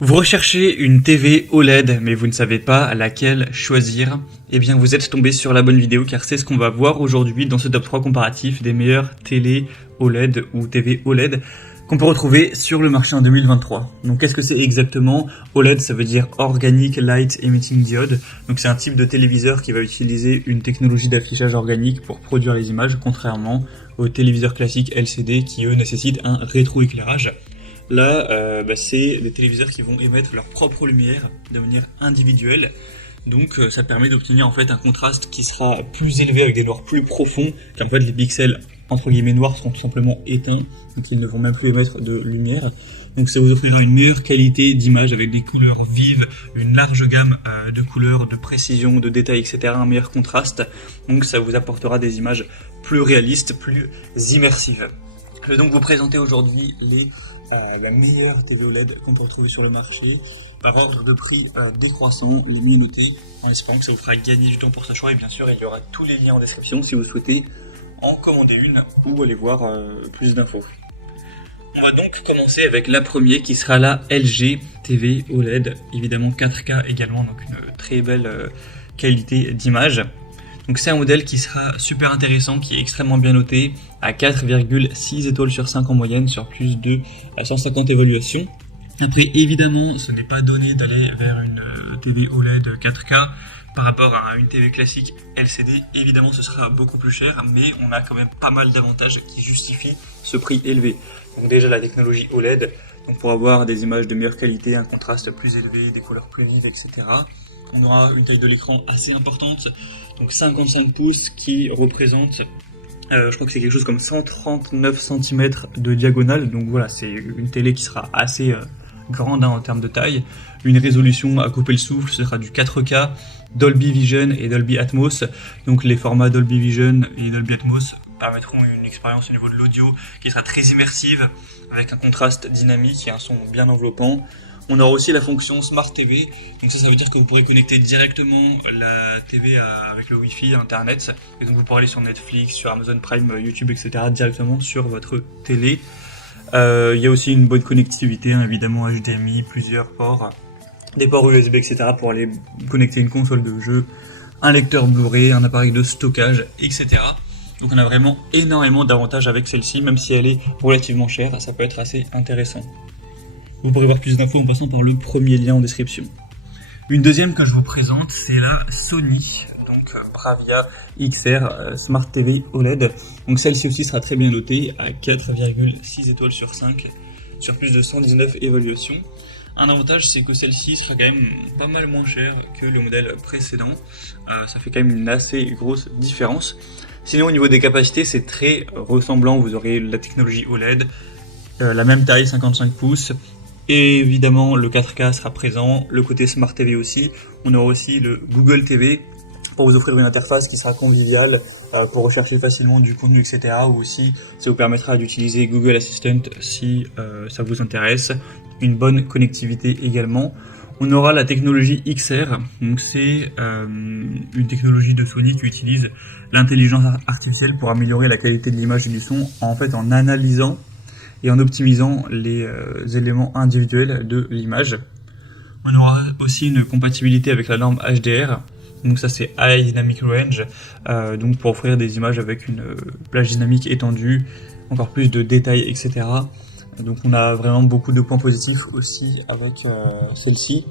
Vous recherchez une TV OLED, mais vous ne savez pas laquelle choisir. Eh bien, vous êtes tombé sur la bonne vidéo, car c'est ce qu'on va voir aujourd'hui dans ce top 3 comparatif des meilleures télé OLED ou TV OLED qu'on peut retrouver sur le marché en 2023. Donc, qu'est-ce que c'est exactement? OLED, ça veut dire Organic Light Emitting Diode. Donc, c'est un type de téléviseur qui va utiliser une technologie d'affichage organique pour produire les images, contrairement aux téléviseurs classiques LCD qui, eux, nécessitent un rétroéclairage. Là, c'est des téléviseurs qui vont émettre leur propre lumière de manière individuelle. Donc ça permet d'obtenir en fait un contraste qui sera plus élevé avec des noirs plus profonds, car en fait les pixels entre guillemets noirs seront tout simplement éteints, donc ils ne vont même plus émettre de lumière. Donc ça vous offrira une meilleure qualité d'image avec des couleurs vives, une large gamme de couleurs, de précision, de détails, etc. Un meilleur contraste. Donc ça vous apportera des images plus réalistes, plus immersives. Je vais donc vous présenter aujourd'hui la meilleure TV OLED qu'on peut retrouver sur le marché par ordre de prix décroissant, les mieux notés, en espérant que ça vous fera gagner du temps pour ce choix. Et bien sûr, il y aura tous les liens en description si vous souhaitez en commander une ou aller voir plus d'infos. On va donc commencer avec la première qui sera la LG TV OLED, évidemment 4K également, donc une très belle qualité d'image. Donc c'est un modèle qui sera super intéressant, qui est extrêmement bien noté, à 4,6 étoiles sur 5 en moyenne, sur plus de 150 évaluations. Après, évidemment, ce n'est pas donné d'aller vers une TV OLED 4K par rapport à une TV classique LCD. Évidemment, ce sera beaucoup plus cher, mais on a quand même pas mal d'avantages qui justifient ce prix élevé. Donc déjà la technologie OLED, donc pour avoir des images de meilleure qualité, un contraste plus élevé, des couleurs plus vives, etc. On aura une taille de l'écran assez importante, donc 55 pouces qui représente, je crois que c'est quelque chose comme 139 cm de diagonale, donc voilà, c'est une télé qui sera assez grande en termes de taille. Une résolution à couper le souffle, ce sera du 4K, Dolby Vision et Dolby Atmos, donc les formats Dolby Vision et Dolby Atmos permettront une expérience au niveau de l'audio qui sera très immersive, avec un contraste dynamique et un son bien enveloppant. On aura aussi la fonction Smart TV, donc ça veut dire que vous pourrez connecter directement la TV avec le Wi-Fi à Internet, et donc vous pourrez aller sur Netflix, sur Amazon Prime, YouTube, etc. directement sur votre télé. Il y a aussi une bonne connectivité, évidemment HDMI, plusieurs ports, des ports USB, etc. pour aller connecter une console de jeu, un lecteur Blu-ray, un appareil de stockage, etc. Donc on a vraiment énormément d'avantages avec celle-ci, même si elle est relativement chère, ça peut être assez intéressant. Vous pourrez voir plus d'infos en passant par le premier lien en description. Une deuxième que je vous présente, c'est la Sony, donc Bravia XR Smart TV OLED. Donc celle-ci aussi sera très bien notée à 4,6 étoiles sur 5, sur plus de 119 évaluations. Un avantage, c'est que celle-ci sera quand même pas mal moins chère que le modèle précédent. Ça fait quand même une assez grosse différence. Sinon, au niveau des capacités, c'est très ressemblant. Vous aurez la technologie OLED, la même taille, 55 pouces. Et évidemment, le 4K sera présent, le côté Smart TV aussi. On aura aussi le Google TV pour vous offrir une interface qui sera conviviale pour rechercher facilement du contenu, etc. Ou aussi, ça vous permettra d'utiliser Google Assistant si ça vous intéresse. Une bonne connectivité également. On aura la technologie XR, donc c'est une technologie de Sony qui utilise l'intelligence artificielle pour améliorer la qualité de l'image et du son, en analysant et en optimisant les éléments individuels de l'image. On aura aussi une compatibilité avec la norme HDR, donc ça c'est High Dynamic Range, donc pour offrir des images avec une plage dynamique étendue, encore plus de détails, etc. Donc on a vraiment beaucoup de points positifs aussi avec celle-ci,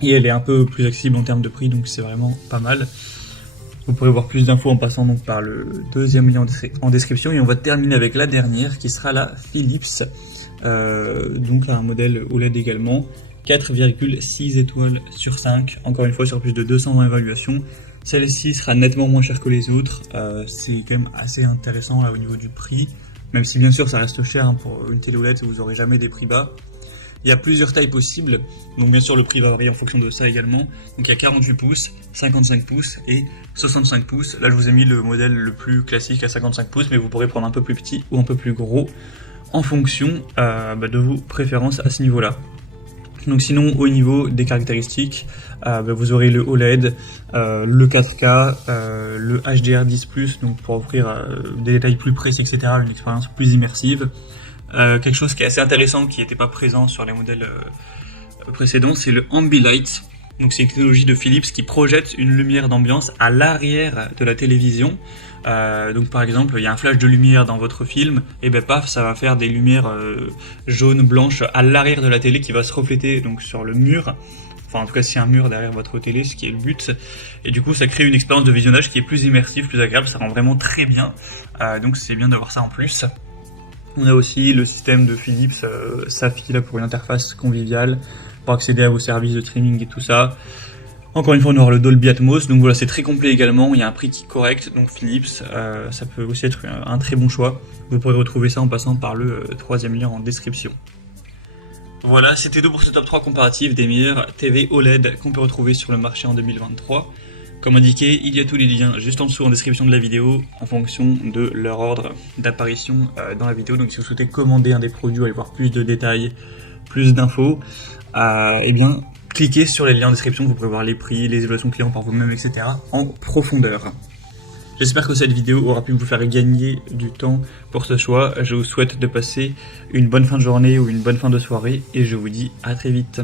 et elle est un peu plus accessible en termes de prix, donc c'est vraiment pas mal. Vous pourrez voir plus d'infos en passant donc par le deuxième lien en description, et on va terminer avec la dernière qui sera la Philips, donc un modèle OLED également, 4,6 étoiles sur 5, encore une fois sur plus de 220 évaluations. Celle-ci sera nettement moins chère que les autres, c'est quand même assez intéressant là au niveau du prix, même si bien sûr ça reste cher pour une télé OLED, vous n'aurez jamais des prix bas. Il y a plusieurs tailles possibles, donc bien sûr le prix va varier en fonction de ça également. Donc il y a 48 pouces, 55 pouces et 65 pouces. Là je vous ai mis le modèle le plus classique à 55 pouces, mais vous pourrez prendre un peu plus petit ou un peu plus gros en fonction de vos préférences à ce niveau-là. Donc sinon au niveau des caractéristiques, vous aurez le OLED, le 4K, le HDR10+, donc pour offrir des détails plus précis, etc., une expérience plus immersive. Quelque chose qui est assez intéressant, qui n'était pas présent sur les modèles précédent, c'est le Ambilight. Donc c'est une technologie de Philips qui projette une lumière d'ambiance à l'arrière de la télévision. Donc par exemple, il y a un flash de lumière dans votre film, et ben paf, ça va faire des lumières jaunes, blanches à l'arrière de la télé qui va se refléter donc sur le mur. Enfin en tout cas s'il y a un mur derrière votre télé, ce qui est le but. Et du coup ça crée une expérience de visionnage qui est plus immersive, plus agréable, ça rend vraiment très bien. Donc c'est bien de voir ça en plus. On a aussi le système de Philips Safi là, pour une interface conviviale, pour accéder à vos services de streaming et tout ça. Encore une fois, on aura le Dolby Atmos, donc voilà, c'est très complet également, il y a un prix qui est correct, donc Philips, ça peut aussi être un très bon choix. Vous pourrez retrouver ça en passant par le troisième lien en description. Voilà, c'était tout pour ce top 3 comparatif des meilleures TV OLED qu'on peut retrouver sur le marché en 2023. Comme indiqué, il y a tous les liens juste en dessous en description de la vidéo en fonction de leur ordre d'apparition dans la vidéo. Donc si vous souhaitez commander un des produits ou aller voir plus de détails, plus d'infos, eh bien cliquez sur les liens en description, vous pourrez voir les prix, les évaluations clients par vous-même, etc. en profondeur. J'espère que cette vidéo aura pu vous faire gagner du temps pour ce choix. Je vous souhaite de passer une bonne fin de journée ou une bonne fin de soirée et je vous dis à très vite.